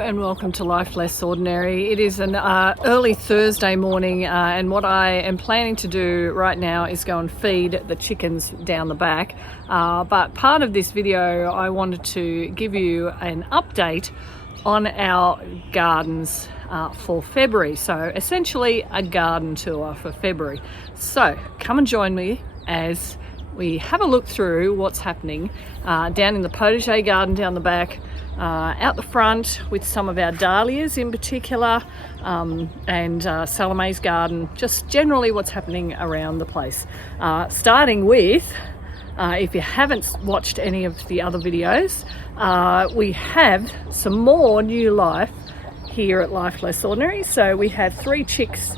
and welcome to Life Less Ordinary. It is an early Thursday morning and what I am planning to do right now is go and feed the chickens down the back. But part of this video I wanted to give you an update on our gardens for February. So essentially a garden tour for February. So come and join me as we have a look through what's happening down in the Potager garden down the back, out the front with some of our dahlias in particular, and Salome's garden, just generally what's happening around the place. Starting with, if you haven't watched any of the other videos, we have some more new life here at Life Less Ordinary. So we have 3 chicks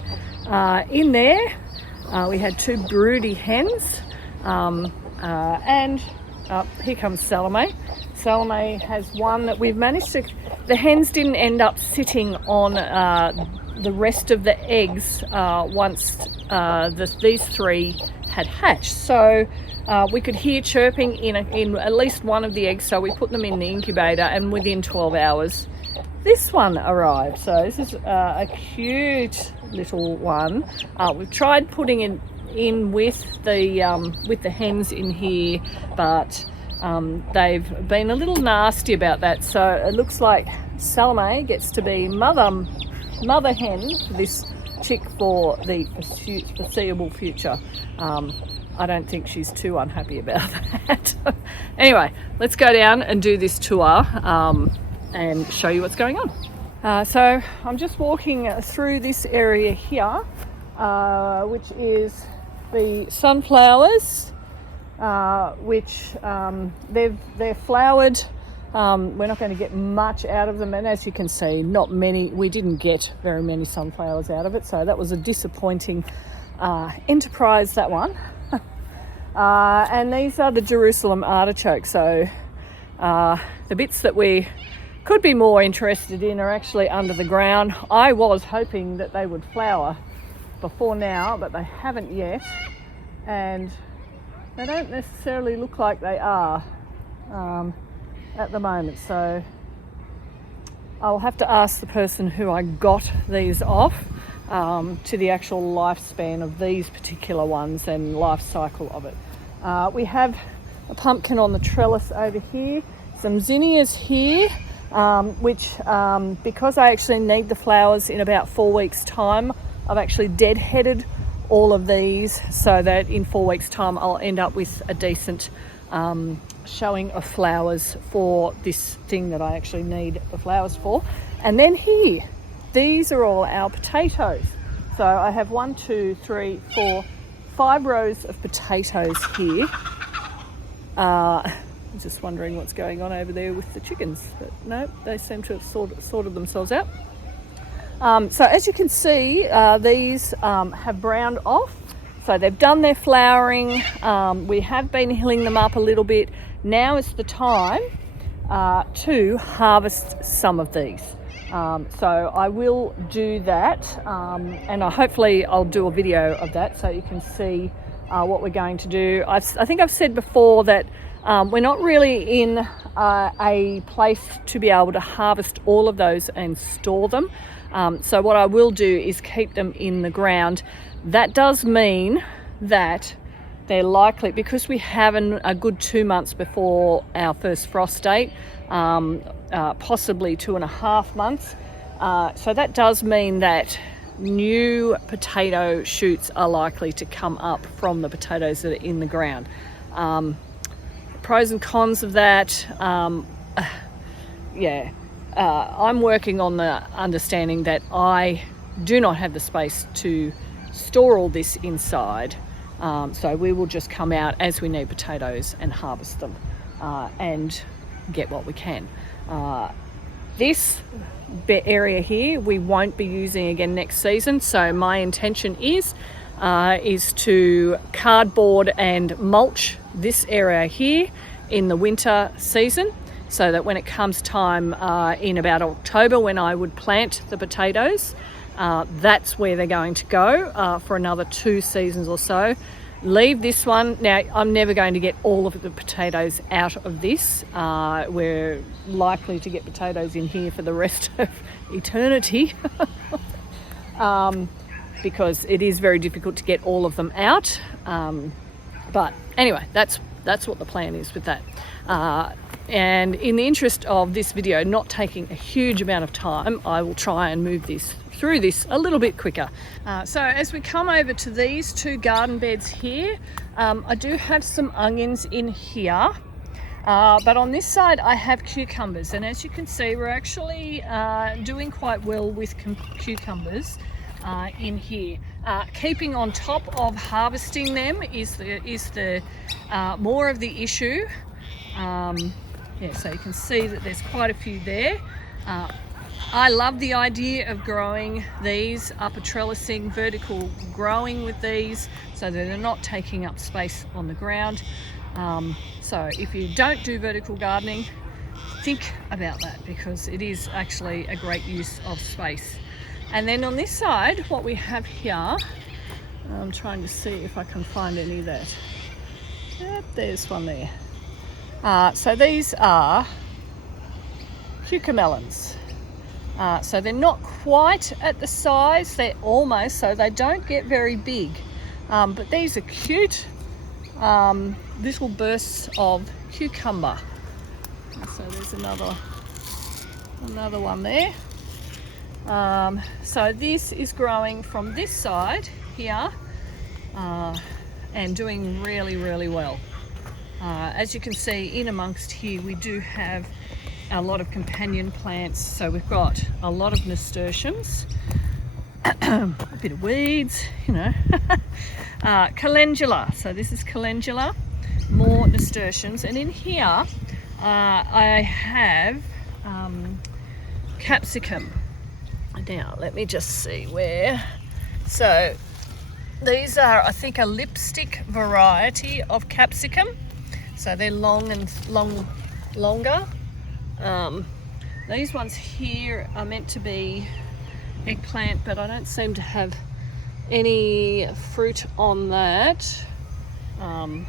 in there. We had 2 broody hens. And here comes Salome. Salome has one that we've managed to, the hens didn't end up sitting on the rest of the eggs once these 3 had hatched. So we could hear chirping in at least one of the eggs, so we put them in the incubator, and within 12 hours this one arrived. So this is a cute little one. We've tried putting it in with the hens in here, but they've been a little nasty about that. So it looks like Salome gets to be mother hen for this chick for the foreseeable future. I don't think she's too unhappy about that. Anyway, let's go down and do this tour and show you what's going on. So I'm just walking through this area here, which is the sunflowers, which they're flowered. We're not going to get much out of them, and as you can see, not many. We didn't get very many sunflowers out of it, so that was a disappointing enterprise, that one. And these are the Jerusalem artichoke. So the bits that we could be more interested in are actually under the ground. I was hoping that they would flower before now, but they haven't yet, and they don't necessarily look like they are at the moment. So I'll have to ask the person who I got these off to the actual lifespan of these particular ones and life cycle of it. We have a pumpkin on the trellis over here, some zinnias here, which because I actually need the flowers in about 4 weeks time, I've actually deadheaded all of these so that in 4 weeks time I'll end up with a decent showing of flowers for this thing that I actually need the flowers for. And then here, these are all our potatoes. So I have 1, 2, 3, 4, 5 rows of potatoes here. I'm just wondering what's going on over there with the chickens, but no, they seem to have sorted themselves out. So as you can see, these have browned off. So they've done their flowering. We have been hilling them up a little bit. Now is the time to harvest some of these. So I will do that, and hopefully I'll do a video of that so you can see what we're going to do. I think I've said before that we're not really in a place to be able to harvest all of those and store them. So what I will do is keep them in the ground. That does mean that they're likely, because we have a good 2 months before our first frost date, possibly 2.5 months. So that does mean that new potato shoots are likely to come up from the potatoes that are in the ground. Pros and cons of that, I'm working on the understanding that I do not have the space to store all this inside, so we will just come out as we need potatoes and harvest them and get what we can. This area here we won't be using again next season, so my intention is to cardboard and mulch this area here in the winter season, so that when it comes time in about October, when I would plant the potatoes, that's where they're going to go for another 2 seasons or so. leave this one. Now, I'm never going to get all of the potatoes out of this. We're likely to get potatoes in here for the rest of eternity. Because it is very difficult to get all of them out. But anyway, that's what the plan is with that. And in the interest of this video not taking a huge amount of time, I will try and move through this a little bit quicker. So as we come over to these two garden beds here, I do have some onions in here. But on this side I have cucumbers, and as you can see, we're actually doing quite well with cucumbers in here. Keeping on top of harvesting them is the more of the issue. Yeah, so you can see that there's quite a few there. I love the idea of growing these, upper trellising, vertical growing with these, so that they're not taking up space on the ground. So if you don't do vertical gardening, think about that, because it is actually a great use of space. And then on this side, what we have here, I'm trying to see if I can find any of that. Yep, there's one there. So these are cucamelons. So they're not quite at the size, they're almost, so they don't get very big. But these are cute little bursts of cucumber. So there's another one there. So this is growing from this side here and doing really, really well. As you can see, in amongst here we do have a lot of companion plants. So we've got a lot of nasturtiums, a bit of weeds, you know, calendula. So this is calendula, more nasturtiums, and in here I have capsicum. Now let me just see where. So these are, I think, a lipstick variety of capsicum. So they're longer. These ones here are meant to be eggplant, but I don't seem to have any fruit on that. And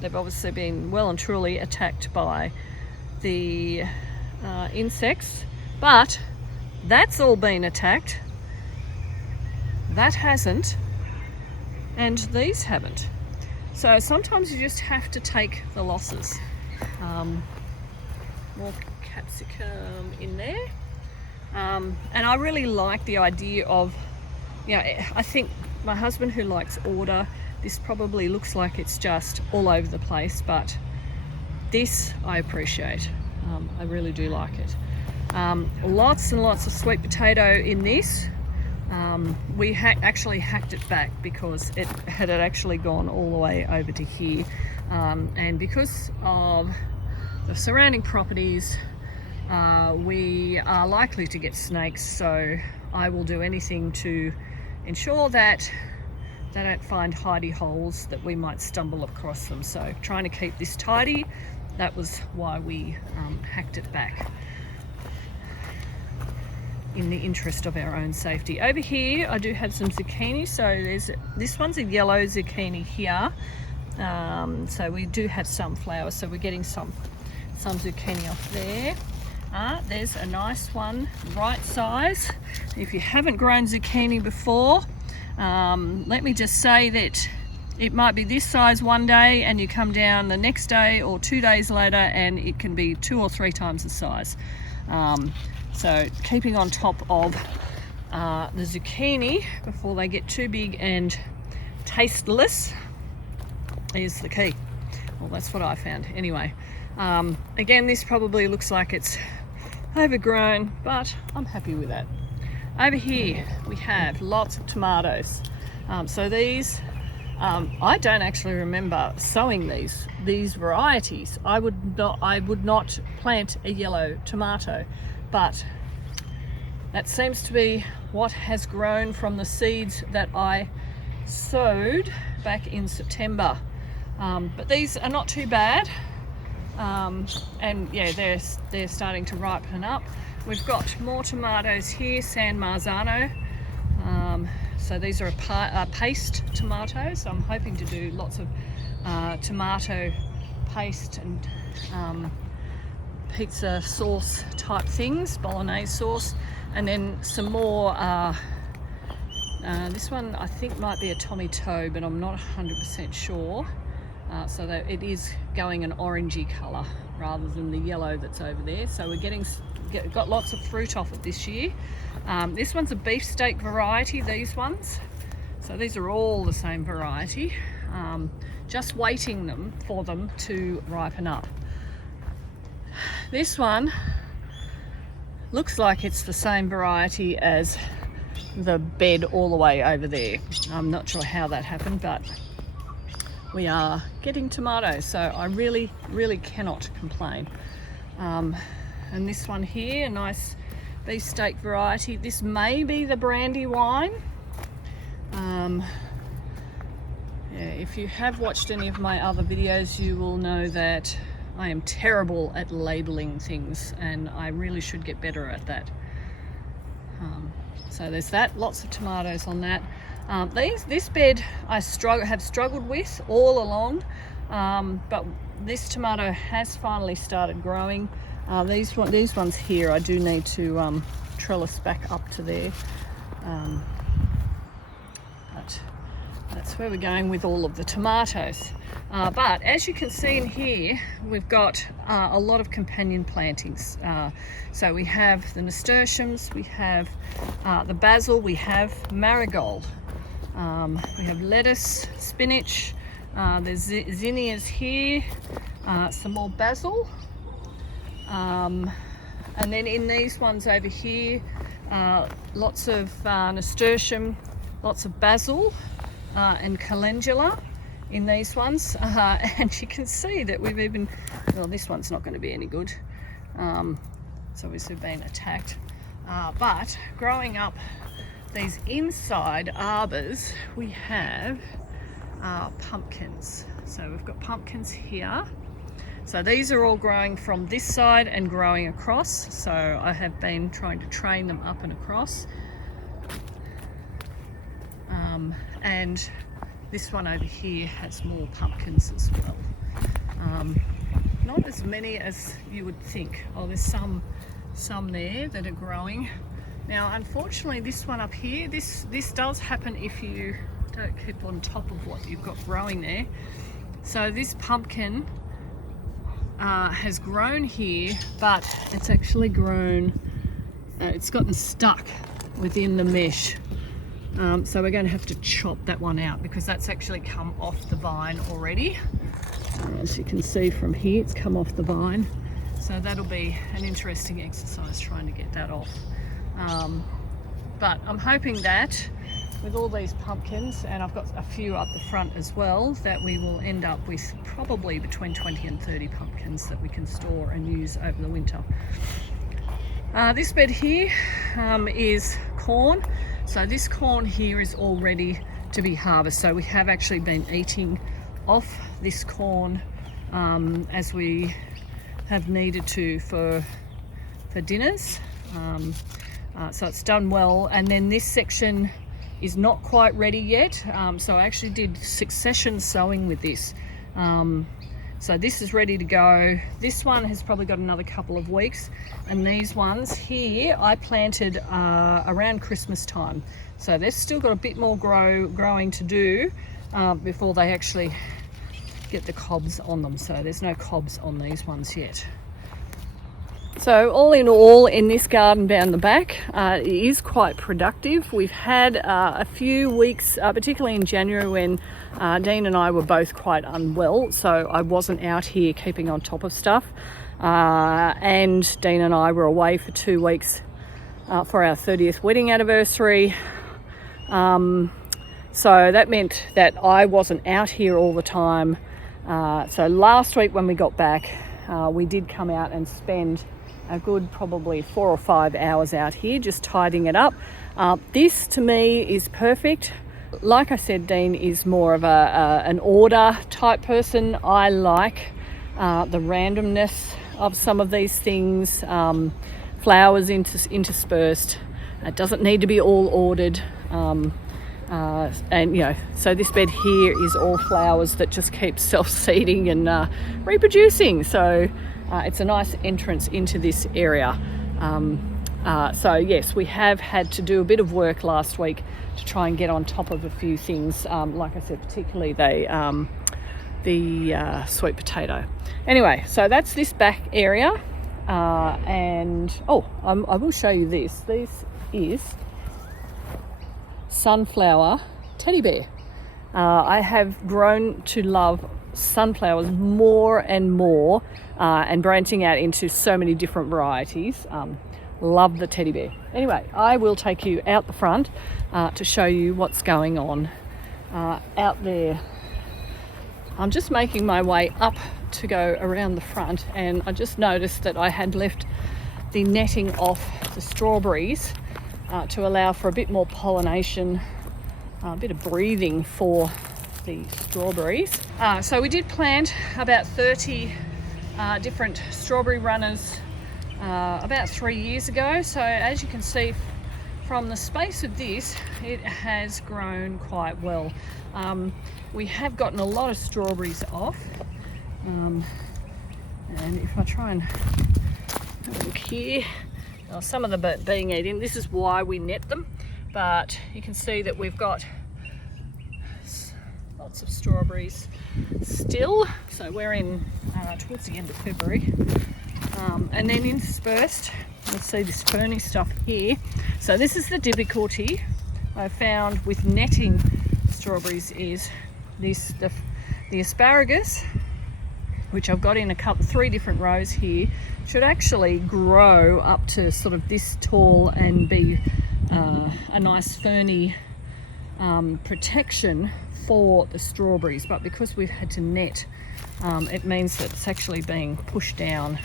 they've obviously been well and truly attacked by the insects. But that's all been attacked. That hasn't. And these haven't. So sometimes you just have to take the losses. More capsicum in there. And I really like the idea of, you know, I think my husband, who likes order, this probably looks like it's just all over the place, but this I appreciate. I really do like it. Lots and lots of sweet potato in this. We actually hacked it back because it had actually gone all the way over to here, and because of the surrounding properties, we are likely to get snakes, so I will do anything to ensure that they don't find hidey holes that we might stumble across them. So trying to keep this tidy, that was why we hacked it back, in the interest of our own safety. Over here I do have some zucchini. So this one's a yellow zucchini here. So we do have some flowers, so we're getting some zucchini off there. There's a nice one, right size. If you haven't grown zucchini before, let me just say that it might be this size one day and you come down the next day or 2 days later and it can be 2 or 3 times the size. So keeping on top of the zucchini before they get too big and tasteless is the key. Well, that's what I found anyway. Again, this probably looks like it's overgrown, but I'm happy with that. Over here we have lots of tomatoes. So these, I don't actually remember sowing these varieties. I would not plant a yellow tomato, but that seems to be what has grown from the seeds that I sowed back in September. But these are not too bad, and yeah, they're starting to ripen up. We've got more tomatoes here, San Marzano. So these are a paste tomato, so I'm hoping to do lots of tomato paste and pizza sauce type things, bolognese sauce, and then some more. This one I think might be a tomato, but I'm not 100% sure. So that it is going an orangey colour rather than the yellow that's over there. So we're got lots of fruit off it this year. This one's a beefsteak variety, these ones. So these are all the same variety. Just waiting for them to ripen up. This one looks like it's the same variety as the bed all the way over there. I'm not sure how that happened, but we are getting tomatoes, so I really cannot complain. And this one here, a nice beefsteak variety. This may be the brandy wine. Yeah, if you have watched any of my other videos, you will know that I am terrible at labeling things, and I really should get better at that. So there's that, lots of tomatoes on that. This bed I have struggled with all along, but this tomato has finally started growing. These ones here I do need to trellis back up to there, but that's where we're going with all of the tomatoes. But as you can see in here, we've got a lot of companion plantings. So we have the nasturtiums, we have the basil, we have marigold. We have lettuce, spinach, there's zinnias here, some more basil, and then in these ones over here, lots of nasturtium, lots of basil, and calendula in these ones. And you can see that we've even, well, this one's not going to be any good. It's obviously been attacked, but growing up these inside arbors, we have pumpkins. So we've got pumpkins here. So these are all growing from this side and growing across. So I have been trying to train them up and across. And this one over here has more pumpkins as well. Not as many as you would think. Oh, there's some there that are growing. Now, unfortunately, this one up here, this does happen if you don't keep on top of what you've got growing there. So this pumpkin has grown here, but it's actually grown, it's gotten stuck within the mesh. So we're going to have to chop that one out because that's actually come off the vine already. As you can see from here, it's come off the vine. So that'll be an interesting exercise trying to get that off. But I'm hoping that with all these pumpkins, and I've got a few up the front as well, that we will end up with probably between 20 and 30 pumpkins that we can store and use over the winter. This bed here is corn. So this corn here is all ready to be harvested. So we have actually been eating off this corn as we have needed to for dinners. So it's done well. And then this section is not quite ready yet. So I actually did succession sowing with this. So this is ready to go. This one has probably got another couple of weeks. And these ones here, I planted around Christmas time. So they've still got a bit more growing to do before they actually get the cobs on them. So there's no cobs on these ones yet. So all in all, in this garden down the back, it is quite productive. We've had a few weeks, particularly in January, when Dean and I were both quite unwell, so I wasn't out here keeping on top of stuff. And Dean and I were away for 2 weeks for our 30th wedding anniversary. So that meant that I wasn't out here all the time. So last week when we got back, we did come out and spend a good probably 4 or 5 hours out here just tidying it up. This to me is perfect. Like I said, Dean is more of an order type person. I like the randomness of some of these things, flowers interspersed. It doesn't need to be all ordered. And so this bed here is all flowers that just keep self-seeding and reproducing. So it's a nice entrance into this area. So yes, we have had to do a bit of work last week to try and get on top of a few things. Like I said, particularly the sweet potato. Anyway, so that's this back area. And I will show you this. This is sunflower teddy bear. I have grown to love sunflowers more and more, and branching out into so many different varieties. Love the teddy bear. Anyway, I will take you out the front to show you what's going on out there. I'm just making my way up to go around the front, and I just noticed that I had left the netting off the strawberries to allow for a bit more pollination, a bit of breathing for the strawberries. So we did plant about 30 different strawberry runners about 3 years ago. So as you can see from the space of this, it has grown quite well. We have gotten a lot of strawberries off, and if I try and have a look here, some of them are being eaten. This is why we net them, but you can see that we've got lots of strawberries still. So we're in towards the end of February, and then interspersed, you'll see this ferny stuff here. So this is the difficulty I found with netting strawberries, is this the asparagus, which I've got in three different rows here, should actually grow up to sort of this tall and be a nice ferny protection for the strawberries. But because we've had to net, it means that it's actually being pushed down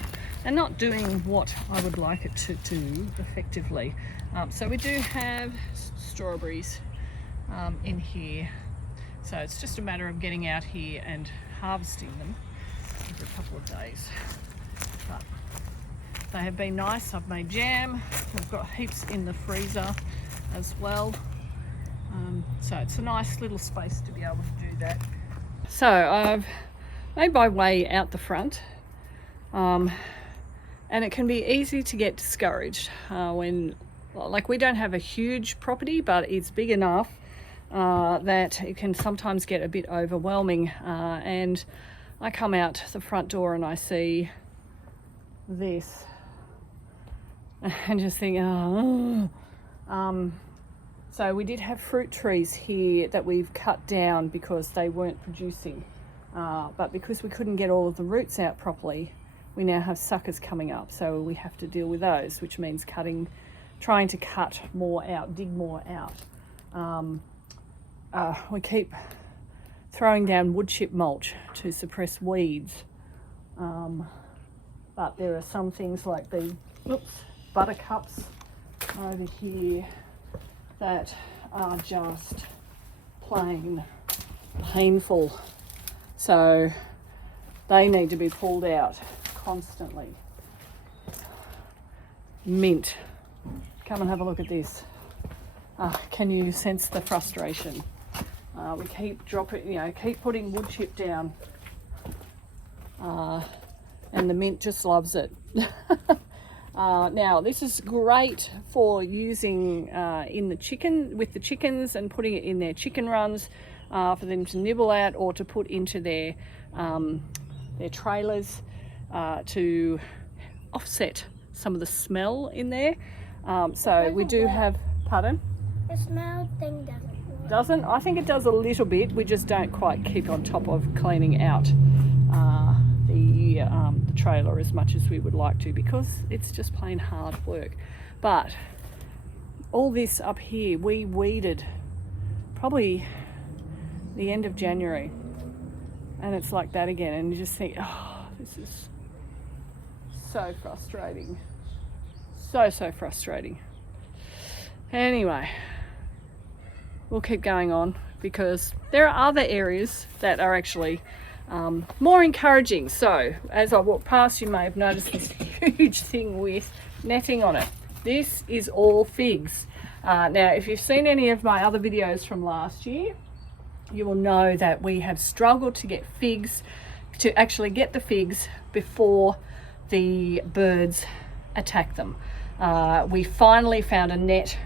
and not doing what I would like it to do effectively. So we do have strawberries in here. So it's just a matter of getting out here and harvesting them for a couple of days. But they have been nice. I've made jam. I've got heaps in the freezer as well. So it's a nice little space to be able to do that. So I've made my way out the front, and it can be easy to get discouraged when, like, we don't have a huge property, but it's big enough that it can sometimes get a bit overwhelming. And I come out the front door and I see this and just think, so we did have fruit trees here that we've cut down because they weren't producing, but because we couldn't get all of the roots out properly, we now have suckers coming up, so we have to deal with those, which means trying to cut more out, dig more out. We keep throwing down wood chip mulch to suppress weeds, but there are some things like the buttercups over here that are just plain painful, so they need to be pulled out constantly. Mint, come and have a look at this. Can you sense the frustration? We keep keep putting wood chip down, and the mint just loves it. Now this is great for using with the chickens and putting it in their chicken runs for them to nibble at, or to put into their trailers to offset some of the smell in there. So we do have, pardon? The smell thing doesn't work. Doesn't? I think it does a little bit. We just don't quite keep on top of cleaning out the trailer as much as we would like to, because it's just plain hard work. But all this up here, we weeded probably the end of January, and it's like that again, and you just think, oh, this is so frustrating. So frustrating. Anyway, we'll keep going on, because there are other areas that are actually more encouraging. So as I walk past, you may have noticed this huge thing with netting on it. This is all figs. Now, if you've seen any of my other videos from last year, you will know that we have struggled to get figs, to actually get the figs before the birds attack them. We finally found a net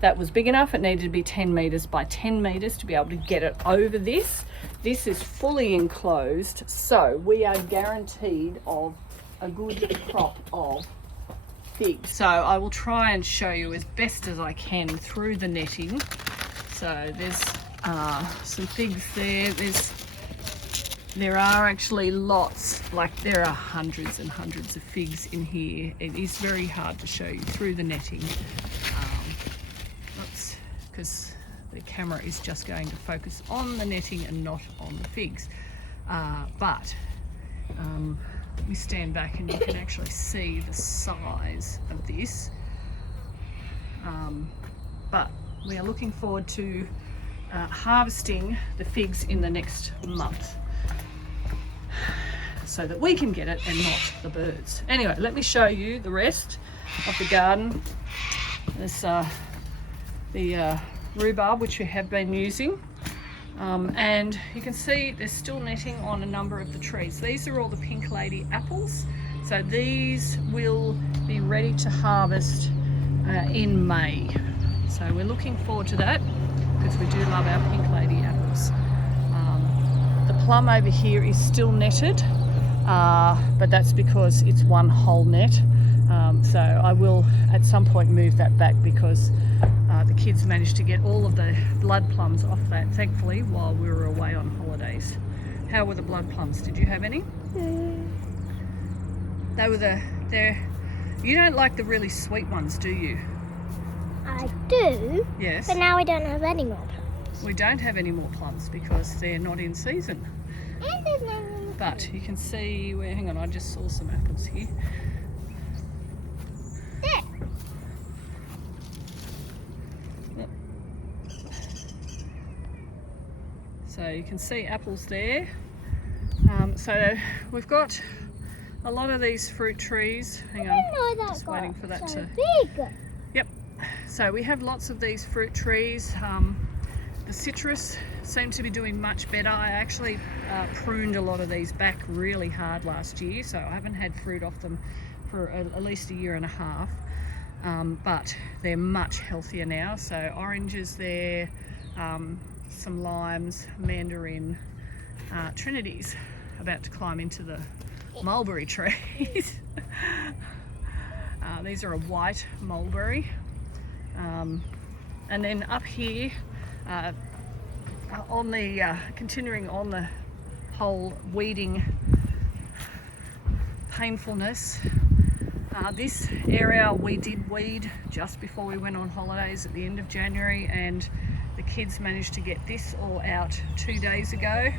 that was big enough. It needed to be 10 meters by 10 meters to be able to get it over this. This is fully enclosed, so we are guaranteed of a good crop of figs. So I will try and show you as best as I can through the netting. So there's some figs there. There are actually lots, like there are hundreds and hundreds of figs in here. It is very hard to show you through the netting. That's because the camera is just going to focus on the netting and not on the figs. But let me stand back and you can actually see the size of this. But we are looking forward to harvesting the figs in the next month so that we can get it and not the birds. Anyway, let me show you the rest of the garden. There's the rhubarb, which we have been using, and you can see there's still netting on a number of the trees. These are all the pink lady apples, so these will be ready to harvest in May. So we're looking forward to that because we do love our pink lady apples. The plum over here is still netted, but that's because it's one whole net. So I will at some point move that back because the kids managed to get all of the blood plums off that, thankfully, while we were away on holidays. How were the blood plums? Did you have any? They were you don't like the really sweet ones, do you? I do. Yes. But now we don't have any more plums. We don't have any more plums because they're not in season. And there's no more. But you can see where, hang on, I just saw some apples here. There. Yep. So you can see apples there. So we've got a lot of these fruit trees. Hang on, I didn't know that just waiting for that so to... big. Yep. So we have lots of these fruit trees. The citrus seem to be doing much better. I actually pruned a lot of these back really hard last year, so I haven't had fruit off them for at least a year and a half. But they're much healthier now. So oranges there, some limes, mandarin, Trinity's about to climb into the mulberry trees. These are a white mulberry. And then up here, on the continuing on the whole weeding painfulness, this area we did weed just before we went on holidays at the end of January, and the kids managed to get this all out 2 days ago.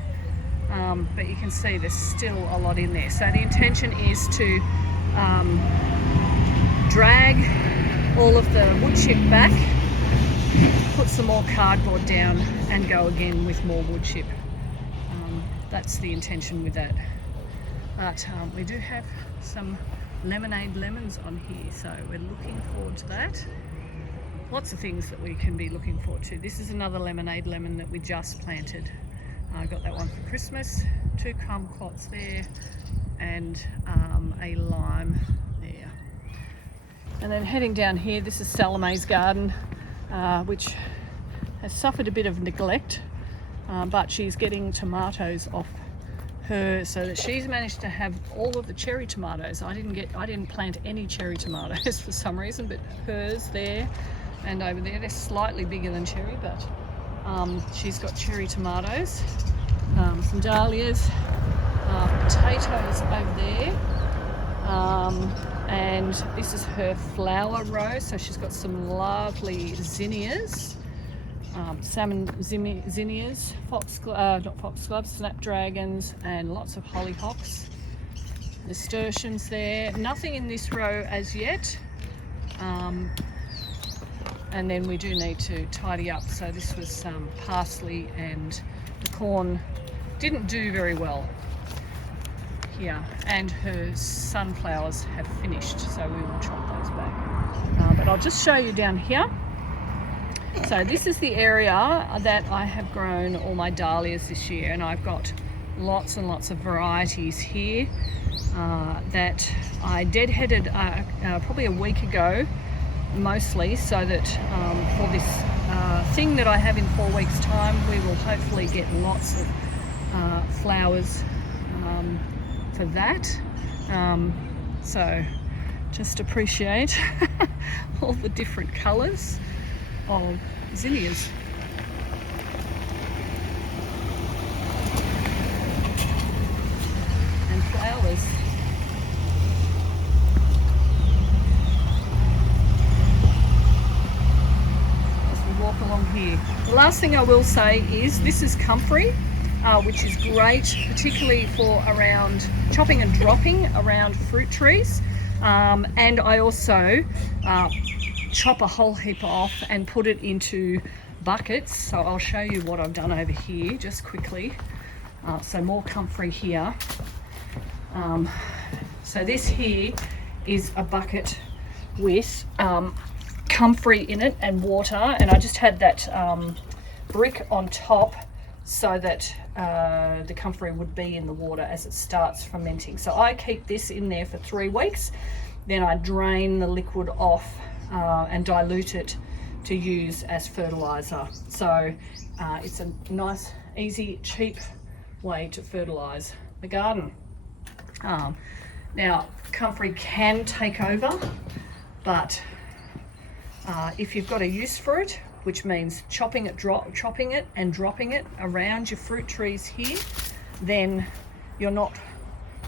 But you can see there's still a lot in there. So the intention is to drag all of the wood chip back, put some more cardboard down and go again with more wood chip. That's the intention with that. But we do have some lemonade lemons on here, so we're looking forward to that. Lots of things that we can be looking forward to. This is another lemonade lemon that we just planted. I got that one for Christmas. 2 kumquats there and a lime there. And then heading down here, this is Salome's garden, which has suffered a bit of neglect, but she's getting tomatoes off her, so that she's managed to have all of the cherry tomatoes. I didn't plant any cherry tomatoes for some reason, but hers there and over there, they're slightly bigger than cherry, but she's got cherry tomatoes, some dahlias, potatoes over there, and this is her flower row. So she's got some lovely zinnias, salmon zinnias, not foxgloves, snapdragons, and lots of hollyhocks, nasturtiums there. Nothing in this row as yet. And then we do need to tidy up. So this was parsley, and the corn didn't do very well here. And her sunflowers have finished, so we will chop those back. But I'll just show you down here. So this is the area that I have grown all my dahlias this year, and I've got lots and lots of varieties here that I deadheaded probably a week ago, mostly, so that for this thing that I have in 4 weeks' time, we will hopefully get lots of flowers for that. So just appreciate all the different colours of zinnias. And flowers. As we walk along here. The last thing I will say is this is comfrey, which is great, particularly for around chopping and dropping around fruit trees. And I also chop a whole heap off and put it into buckets. So I'll show you what I've done over here just quickly. So more comfrey here. So this here is a bucket with comfrey in it and water, and I just had that brick on top so that the comfrey would be in the water as it starts fermenting. So I keep this in there for 3 weeks, then I drain the liquid off and dilute it to use as fertilizer. So it's a nice, easy, cheap way to fertilize the garden. Now comfrey can take over, but if you've got a use for it, which means chopping it and dropping it around your fruit trees here, then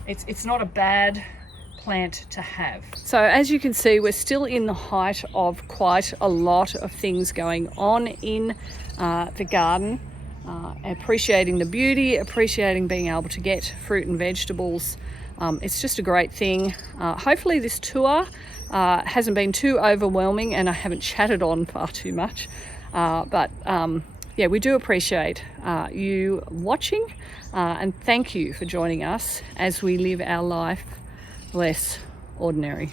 it's not a bad plant to have. So as you can see, we're still in the height of quite a lot of things going on in the garden. Appreciating the beauty, appreciating being able to get fruit and vegetables. It's just a great thing. Hopefully this tour hasn't been too overwhelming and I haven't chatted on far too much. But yeah, we do appreciate you watching and thank you for joining us as we live our life less ordinary.